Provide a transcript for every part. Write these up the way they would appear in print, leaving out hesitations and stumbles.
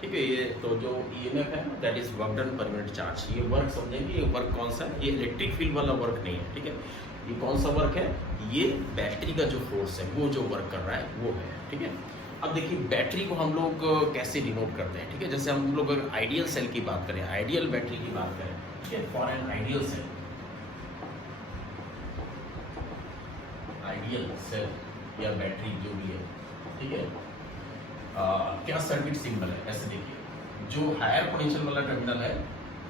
ठीक है। ये तो जो ईएमएफ है that is work done per unit charge. ये वर्क समझेंगे, ये वर्क कौन सा है, ये इलेक्ट्रिक फील्ड वाला वर्क नहीं है। ठीक है, ये कौन सा वर्क है, ये बैटरी का जो फोर्स है वो जो वर्क कर रहा है वो है। ठीक है, अब देखिए बैटरी को हम लोग कैसे डिनोट करते हैं। ठीक है, जैसे हम लोग अगर आइडियल सेल की बात करें, आइडियल बैटरी की बात करें, ठीक है, for an ideal cell, ideal cell या बैटरी जो भी है, ठीक है, क्या सर्किट सिंबल है, ऐसे देखिए, जो हायर पोटेंशियल वाला टर्मिनल है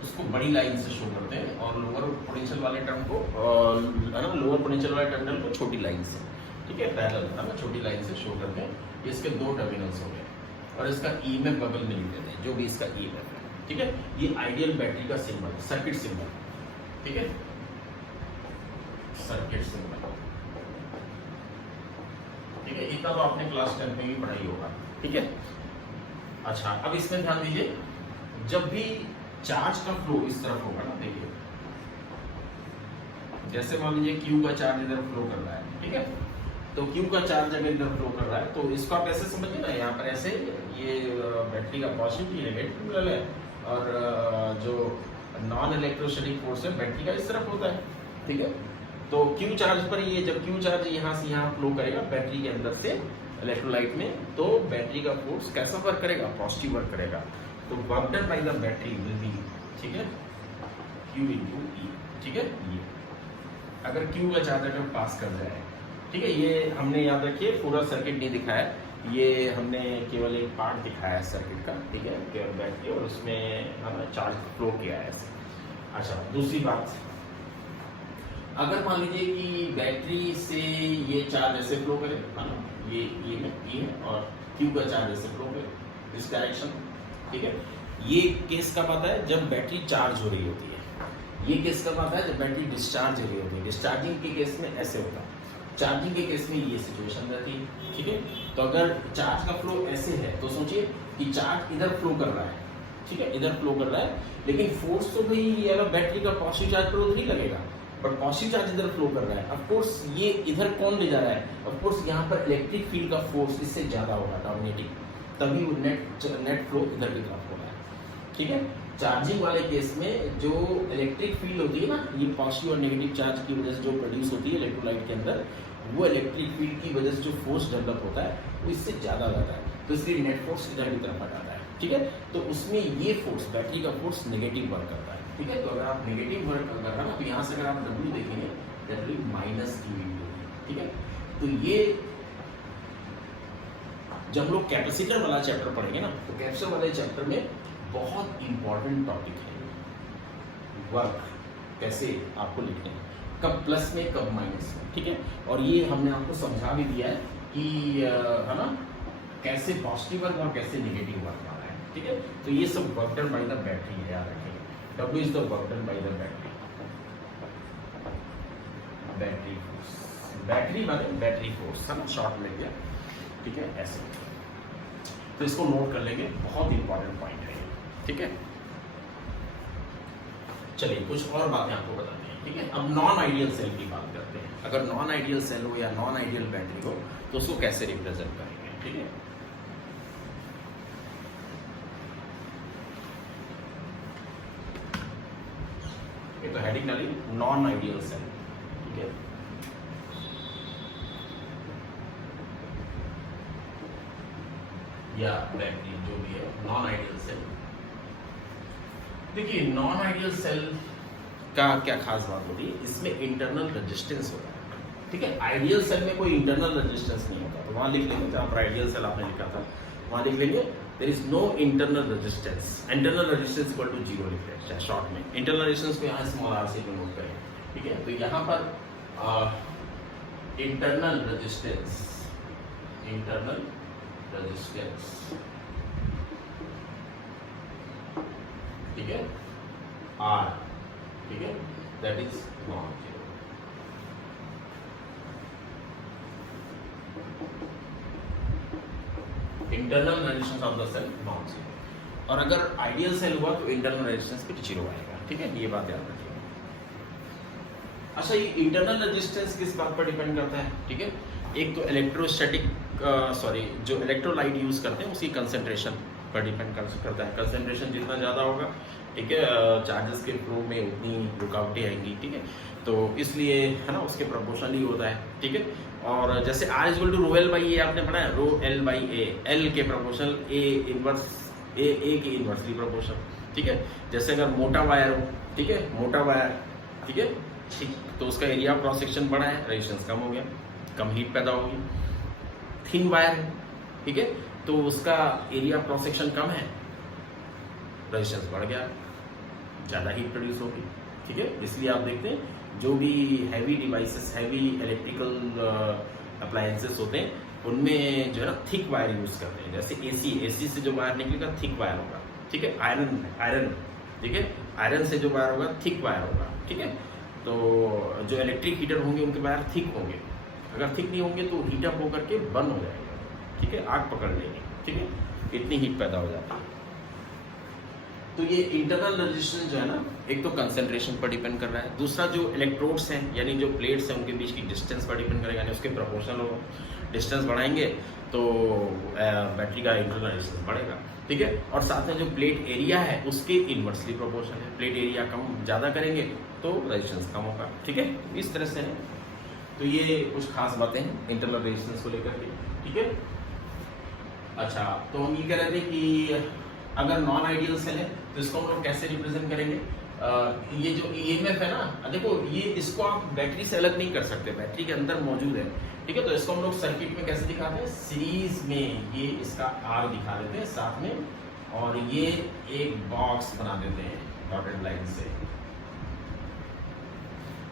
उसको बड़ी लाइन से शो करते हैं और लोअर पोटेंशियल वाले टर्म को है ना, लोअर पोटेंशियल वाले टर्मिनल को छोटी लाइन से, ठीक है, पैरेलल है ना, छोटी लाइन से शो करते हैं। इसके दो टर्मिनल्स हो गए और इसका ईएमएफ बगल में लिख देते हैं, जो भी इसका ईएमएफ है। ठीक है, ये आइडियल बैटरी का सिंबल, सर्किट सिंबल। ठीक है, सर्किट सिंबल। ठीक है, इतना तो आपने क्लास 10 में भी पढ़ाई होगा। ठीक है, अच्छा अब इसमें ध्यान दीजिए, जब भी चार्ज का फ्लो इस तरफ होगा ना, देखिए जैसे मान लीजिए Q का चार्ज इधर फ्लो कर रहा है, ठीक है, तो Q का चार्ज अगर इधर फ्लो कर रहा है तो इसको आप ऐसे समझिए ना, यहाँ पर ऐसे ये बैटरी का पॉजिटिव नेगेटिव टर्मिनल है और जो नॉन इलेक्ट्रोस्टैटिक फोर्स है बैटरी का इस तरफ होता है। ठीक है, तो Q चार्ज पर ये जब Q चार्ज यहाँ से यहाँ फ्लो करेगा बैटरी के अंदर से इलेक्ट्रोलाइट में, तो बैटरी का फोर्स कैसा वर्क करेगा, पॉजिटिव वर्क करेगा। तो work done by the battery will be, ठीक है, Q into E। ठीक है, ये अगर Q का चार्ज अगर पास कर जाए, ठीक है, ये हमने याद रखिए पूरा सर्किट नहीं दिखाया, ये हमने केवल एक पार्ट दिखाया है सर्किट का। ठीक है, केवल बैटरी और उसमें हमने चार्ज फ्लो किया है। अच्छा दूसरी बात, अगर मान लीजिए कि बैटरी से ये चार्ज ऐसे फ्लो करे, ये है और Q का चार्ज ऐसे फ्लो करे इस डायरेक्शन। ठीक है, ये केस कब आता है, जब बैटरी चार्ज हो रही होती है। ये केस कब आता है, जब बैटरी डिस्चार्ज हो रही होती है। डिस्चार्जिंग के केस में ऐसे होता है, चार्जिंग के केस में ये सिचुएशन रहती है। ठीक है, तो अगर चार्ज का फ्लो ऐसे है तो सोचिए कि चार्ज इधर फ्लो कर रहा है, ठीक है, इधर फ्लो कर रहा है, लेकिन फोर्स तो भाई अगर बैटरी का पॉजिटिव चार्ज पर नहीं लगेगा, बट पॉजिटिव चार्ज इधर फ्लो कर रहा है। ऑफ कोर्स ये इधर कौन ले जा रहा है, ऑफ कोर्स यहाँ पर इलेक्ट्रिक फील्ड का फोर्स इससे ज्यादा होगा, डोमिनेटिंग, तभी वो नेट फ्लो इधर की तरफ हो रहा है। ठीक है, चार्जिंग वाले केस में जो इलेक्ट्रिक फील्ड होती है ना, ये पॉजिटिव और नेगेटिव चार्ज की वजह से जो प्रोड्यूस होती है इलेक्ट्रोलाइट के अंदर, वो इलेक्ट्रिक फील्ड की वजह से जो फोर्स डेवलप होता है वो इससे ज्यादा रहता है, तो इसलिए नेट फोर्स इधर की तरफ आ जाता है। ठीक है, तो उसमें ये फोर्स बैटरी का फोर्स नेगेटिव वर्क करता है। ठीक है, तो अगर आप नेगेटिव वर्क कर रहा है तो यहाँ से अगर आप W देखेंगे दैट विल माइनस Q। ठीक है, तो ये जब हम लोग कैपेसिटर वाला चैप्टर पढ़ेंगे ना, तो कैपेसिटर वाले चैप्टर में बहुत इंपॉर्टेंट टॉपिक है वर्क कैसे आपको लिखने हैं, कब प्लस में कब माइनस में। ठीक है, और ये हमने आपको समझा भी दिया है कि है ना, कैसे पॉजिटिव वर्क और कैसे नेगेटिव वर्क आ रहा है। ठीक है, तो ये सब work done by the battery है, याद रखेंगे। W is the work done by the battery। Battery force, battery माने बैटरी फोर्स है ना, शॉर्ट में दिया। ठीक है, ऐसे तो इसको नोट कर लेंगे, बहुत इंपॉर्टेंट पॉइंट है। ठीक है, चलिए कुछ और बातें आपको बताते हैं। ठीक है, अब नॉन आइडियल सेल की बात करते हैं। अगर नॉन आइडियल सेल हो या नॉन आइडियल बैटरी हो तो उसको कैसे रिप्रेजेंट करेंगे। ठीक है, तो हेडिंग डाली नॉन आइडियल सेल। ठीक है, या बैटरी जो भी है नॉन आइडियल सेल। देखिए नॉन आइडियल सेल का क्या खास बात होती है, इसमें इंटरनल रेजिस्टेंस होता है। ठीक है, आइडियल सेल में कोई इंटरनल रेजिस्टेंस नहीं होता, तो वहां लिख लेंगे जहां पर आइडियल सेल आपने लिखा था वहां लिख लेंगे there is no internal resistance. Internal resistance equal to 0 लिख लेते हैं शॉर्ट में। इंटरनल रेजिस्टेंस को यहाँ स्मॉल r से नोट करें। ठीक है, तो यहाँ पर इंटरनल रेजिस्टेंस, इंटरनल रेजिस्टेंस, ठीक है, R, ठीक है, that is non zero. Internal resistance of the cell non zero, और अगर आइडियल सेल हुआ तो इंटरनल रेजिस्टेंस भी 0 आएगा। ठीक है, ये बात याद रखिए। अच्छा, ये इंटरनल रेजिस्टेंस किस बात पर डिपेंड करता है। ठीक है, एक तो इलेक्ट्रोस्टैटिक जो इलेक्ट्रोलाइट यूज करते हैं उसकी कंसंट्रेशन पर डिपेंड करता है। कंसंट्रेशन जितना ज़्यादा होगा, ठीक है, चार्जेस के फ्लो में उतनी रुकावटें आएंगी, ठीक है। तो इसलिए है ना, उसके प्रोपोर्शनल ही होता है, ठीक है। और जैसे R equal to rho L by A आपने पढ़ा है, rho L by A, L के प्रोपोर्शनल ए इनवर्स ए के इनवर्सली प्रोपोर्शनल, ठीक है। जैसे अगर मोटा वायर हो, ठीक है, मोटा वायर, ठीक है, ठीक, तो उसका एरिया ऑफ क्रॉस सेक्शन बड़ा है, रेजिस्टेंस कम हो गया, कम हीट पैदा होगी। थिन वायर है, ठीक है, तो उसका एरिया ऑफ क्रॉस सेक्शन कम है, रेजिस्टेंस बढ़ गया, ज़्यादा हीट प्रोड्यूस होगी, ठीक है। इसलिए आप देखते हैं जो भी heavy devices, heavy electrical appliances होते हैं, उनमें जो है ना थिक वायर यूज़ करते हैं। जैसे एसी से जो वायर निकलेगा थिक वायर होगा, ठीक है। आयरन, ठीक है, आयरन से जो वायर होगा थिक वायर होगा, ठीक है। तो जो इलेक्ट्रिक हीटर होंगे उनके वायर थिक होंगे, अगर थिक नहीं होंगे तो हीट अप होकर के बर्न हो जाएगा, ठीक है, आग पकड़ लेंगे, ठीक है, इतनी हीट पैदा हो जाती है। तो ये इंटरनल रेजिस्टेंस जो है ना, एक तो कंसंट्रेशन पर डिपेंड कर रहा है, दूसरा जो इलेक्ट्रोड्स हैं यानी जो प्लेट्स हैं उनके बीच की डिस्टेंस पर डिपेंड करेगा, यानी उसके प्रोपोर्शनल हो, डिस्टेंस बढ़ाएंगे तो बैटरी का इंटरनल रेजिस्टेंस बढ़ेगा, ठीक है। और साथ में जो प्लेट एरिया है उसके इन्वर्सली प्रोपोर्शनल है, प्लेट एरिया कम ज़्यादा करेंगे तो रेजिस्टेंस कम होगा, ठीक है। इस तरह से है। तो ये कुछ खास बातें हैं इंटरनल रेजिस्टेंस को लेकर के, ठीक है। अच्छा, तो हम ये कह रहे थे कि अगर नॉन आइडियल सेल है तो इसको हम लोग कैसे रिप्रेजेंट करेंगे। ये जो ईएमएफ है ना, देखो ये इसको आप बैटरी से अलग नहीं कर सकते, बैटरी के अंदर मौजूद है, ठीक है। तो इसको हम लोग सर्किट में कैसे दिखाते हैं, सीरीज में ये इसका आर दिखा देते हैं साथ में, और ये एक बॉक्स बना देते हैं डॉटेड लाइन से।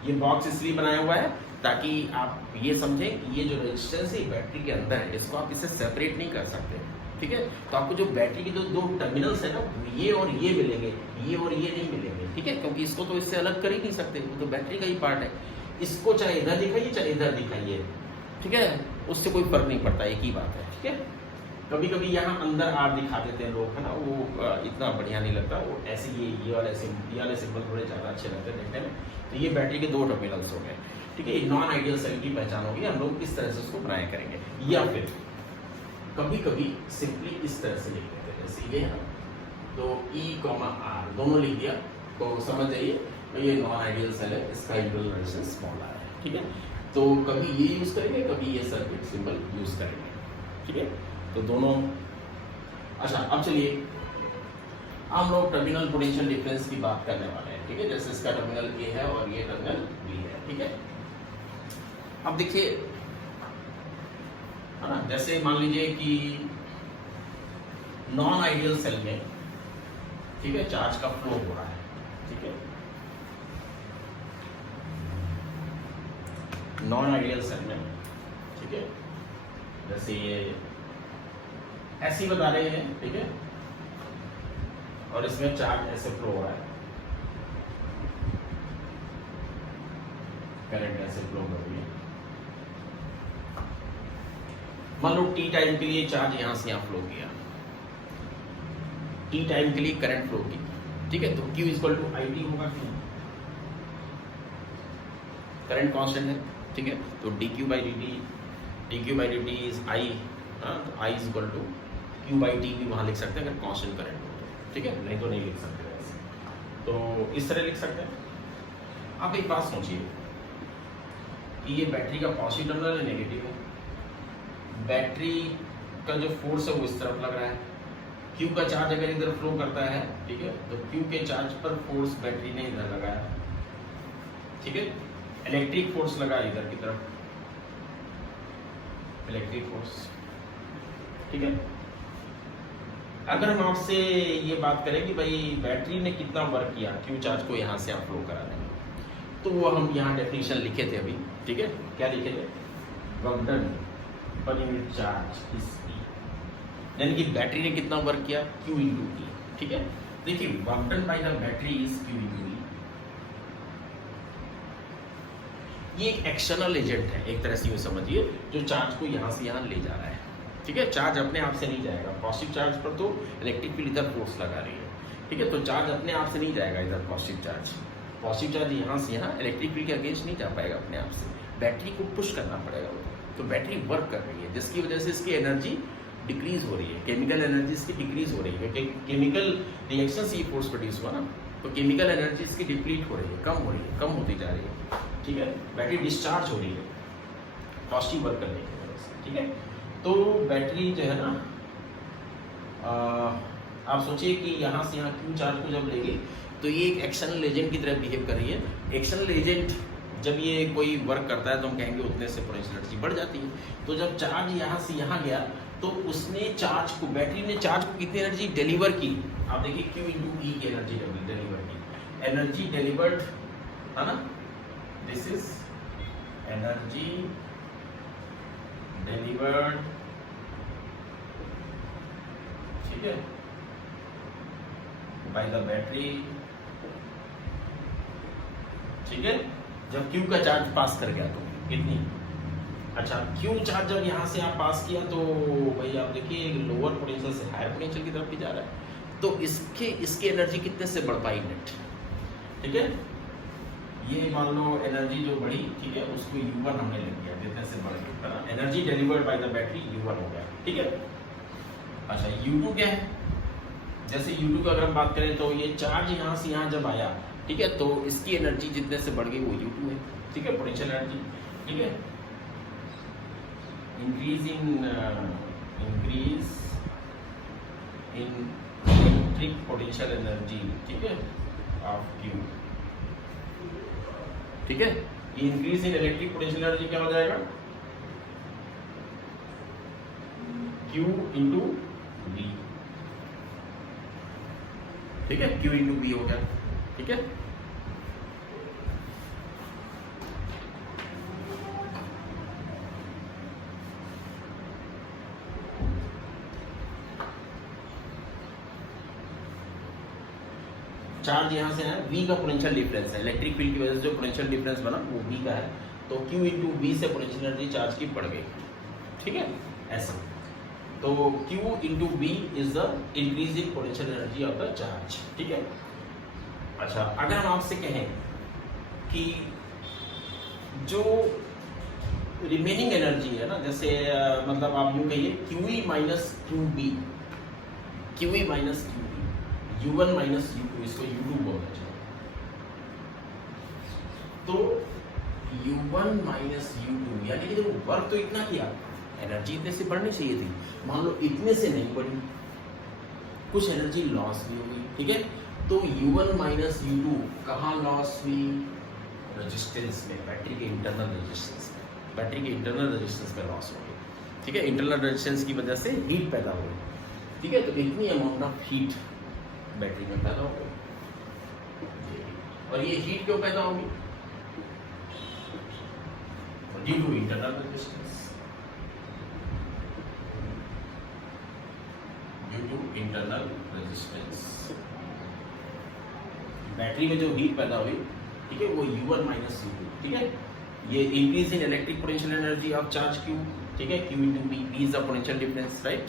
ये बॉक्स इसलिए बनाया हुआ है ताकि आप ये समझें कि ये जो रेजिस्टेंस है बैटरी के अंदर है, इसको आप इसे सेपरेट नहीं कर सकते, ठीक है। तो आपको जो बैटरी के जो दो टर्मिनल्स है ना, ये और ये मिलेंगे, ये और ये नहीं मिलेंगे, ठीक है, क्योंकि इसको तो इससे अलग कर ही नहीं सकते, वो तो बैटरी का ही पार्ट है। इसको चाहे इधर दिखाइए चाहे इधर दिखाइए, ठीक है, उससे कोई फर्क नहीं पड़ता, एक ही बात है, ठीक है। कभी कभी यहाँ अंदर आर दिखा देते हैं लोग, है ना, वो इतना बढ़िया नहीं लगता, वो ऐसे ये वाले सिंबल थोड़े ज़्यादा अच्छे लगते हैं देखने में। तो ये बैटरी के दो टर्मिनल्स हो गए, ठीक है। एक नॉन आइडियल सेल की पहचान होगी, हम लोग इस तरह से उसको बनाया करेंगे, या फिर कभी कभी सिंपली इस तरह से लिख देते हैं, जैसे ये है ना, तो E, R दोनों लिख दिया तो समझ जाइए तो ये नॉन आइडियल सेल है, इसका इंटरनल रेजिस्टेंस स्मॉल है, ठीक है। तो कभी ये यूज करेंगे, कभी ये सर्किट सिंबल यूज करेंगे, ठीक है। तो दोनों। अच्छा, अब चलिए हम लोग टर्मिनल पोटेंशियल डिफरेंस की बात करने वाले हैं, ठीक है। जैसे इसका टर्मिनल ए है और ये टर्मिनल बी है, ठीक है। अब देखिए, है ना, जैसे मान लीजिए कि नॉन आइडियल सेल में, ठीक है, चार्ज का फ्लो हो रहा है, ठीक है। नॉन आइडियल सेल में, ठीक है, जैसे ये ऐसे ही बता रहे हैं, ठीक है, और इसमें चार्ज ऐसे फ्लो हो रहा है, करंट ऐसे फ्लो कर रही है। मान लो टी टाइम के लिए चार्ज यहां से यहां फ्लो किया, टी टाइम के लिए करंट फ्लो की, ठीक है। तो Q equal to I T होगा, क्यों, करंट कांस्टेंट है, ठीक है। तो dq by dt is I, तो I is equal to Q by T भी वहां लिख सकते हैं अगर कांस्टेंट करंट हो, ठीक है, नहीं तो नहीं लिख सकते ऐसे, तो इस तरह लिख सकते हैं। आप एक बात सोचिए कि ये बैटरी का पॉजिटिव टर्मिनल है, नेगेटिव है, बैटरी का जो फोर्स है वो इस तरफ लग रहा है, Q का चार्ज अगर इधर फ्लो करता है, ठीक है, तो Q के चार्ज पर फोर्स बैटरी ने इधर लगाया, ठीक है, इलेक्ट्रिक फोर्स लगा इधर की तरफ, इलेक्ट्रिक फोर्स, ठीक है। अगर हम आपसे ये बात करें कि भाई बैटरी ने कितना वर्क किया Q चार्ज को यहाँ से आप फ्लो कराने में, तो वो हम यहाँ डेफिनेशन लिखे थे अभी, ठीक है। क्या लिखे थे, work done per unit charge is E, यानी कि बैटरी ने कितना वर्क किया Q इंटू E, ठीक है। देखिए, work done by the battery is Q into E। ये एक एक्सटर्नल एजेंट है, एक तरह से यूँ समझिए, जो चार्ज को यहाँ से यहाँ ले जा रहा है, ठीक है। चार्ज अपने आप से नहीं जाएगा, पॉजिटिव चार्ज पर तो इलेक्ट्रिक फील्ड इधर फोर्स लगा रही है, ठीक है, तो चार्ज अपने आप से नहीं जाएगा इधर, पॉजिटिव चार्ज यहाँ से यहाँ इलेक्ट्रिक फील्ड के अगेंस्ट नहीं जा पाएगा अपने आप से, बैटरी को पुश करना पड़ेगा, तो बैटरी वर्क कर रही है जिसकी वजह से इसकी एनर्जी डिक्रीज हो रही है, केमिकल एनर्जी इसकी डिक्रीज हो रही है, केमिकल रिएक्शन से फोर्स प्रोड्यूस हुआ ना, तो केमिकल एनर्जी इसकी डिप्लीट हो रही है, कम हो रही है, कम होती जा रही है, ठीक है। बैटरी डिस्चार्ज हो रही है पॉजिटिव वर्क करने की वजह से, ठीक है। तो बैटरी जो है ना, आप सोचिए कि यहाँ से यहाँ क्यू चार्ज को जब लेंगे तो ये एक एक्शनल एजेंट की तरह बिहेव कर रही है। एक्शनल एजेंट जब ये कोई वर्क करता है तो हम कहेंगे उतने से पोटेंशियल एनर्जी बढ़ जाती है। तो जब चार्ज यहाँ से यहाँ गया तो उसने चार्ज को, बैटरी ने चार्ज को कितनी एनर्जी डिलीवर की, आप देखिए Q इंटू ई की एनर्जी डिलीवर की, एनर्जी डिलीवर्ड है ना, दिस इज एनर्जी डिलीवर्ड, ठीक है, बाय द बैटरी, ठीक है। जब Q का चार्ज पास कर गया तो कितनी, अच्छा Q चार्ज जब यहाँ से आप पास किया तो भाई आप देखिए लोअर पोटेंशियल से हायर पोटेंशियल की तरफ भी जा रहा है, तो इसकी एनर्जी कितने से बढ़ पाई नेट, ठीक है। ये मान लो एनर्जी जो बढ़ी, ठीक है, उसको U1 हमने ले लिया, जितने से बढ़ गई है ना, energy delivered by the battery U1 हो गया, ठीक है। अच्छा U2 क्या है, जैसे U2 का अगर हम बात करें तो ये चार्ज यहाँ से यहाँ जब आया, ठीक है, तो इसकी एनर्जी जितने से बढ़ गई वो U2 है, ठीक है, पोटेंशियल एनर्जी, ठीक है। Increase in electric potential energy, ठीक है, ऑफ Q, ठीक है। ये increase in electric potential energy क्या हो जाएगा, Q इंटू B, ठीक है, Q इंटू B हो गया, ठीक है। चार्ज यहाँ से है, V का पोटेंशियल डिफरेंस है, इलेक्ट्रिक फील्ड की वजह से जो पोटेंशियल डिफरेंस बना वो V का है, तो Q इंटू B से पोटेंशियल एनर्जी चार्ज की बढ़ गई, ठीक है, ऐसा। तो Q into B is the increase in potential energy of the charge, ठीक है। अच्छा अगर हम आपसे कहें कि जो रिमेनिंग एनर्जी है ना, जैसे मतलब आप यूं कहिए QE minus QB, QE minus QB, U1 minus U2, इसको U2 बोलना चाहिए। तो U1 माइनस U2 यानी कि देखो वर्क तो इतना किया, एनर्जी इतने से बढ़नी चाहिए थी, मान लो इतने से नहीं बढ़ी, कुछ एनर्जी लॉस भी होगी, ठीक है। तो U1 माइनस U2 कहाँ लॉस हुई, रेजिस्टेंस में, बैटरी के इंटरनल रेजिस्टेंस में, बैटरी के इंटरनल रेजिस्टेंस में लॉस हो गई, ठीक है। इंटरनल रेजिस्टेंस की वजह से हीट पैदा हो गई, ठीक है। तो इतनी अमाउंट ऑफ हीट बैटरी में पैदा हो गई, और ये हीट क्यों पैदा होगी, due to internal resistance, due to internal resistance. Battery में जो हीट पैदा हुई, ठीक है, वो U1 माइनस U2, ठीक है। ये increase in electric potential energy of charge Q, ठीक है, Q into B is the potential difference, right.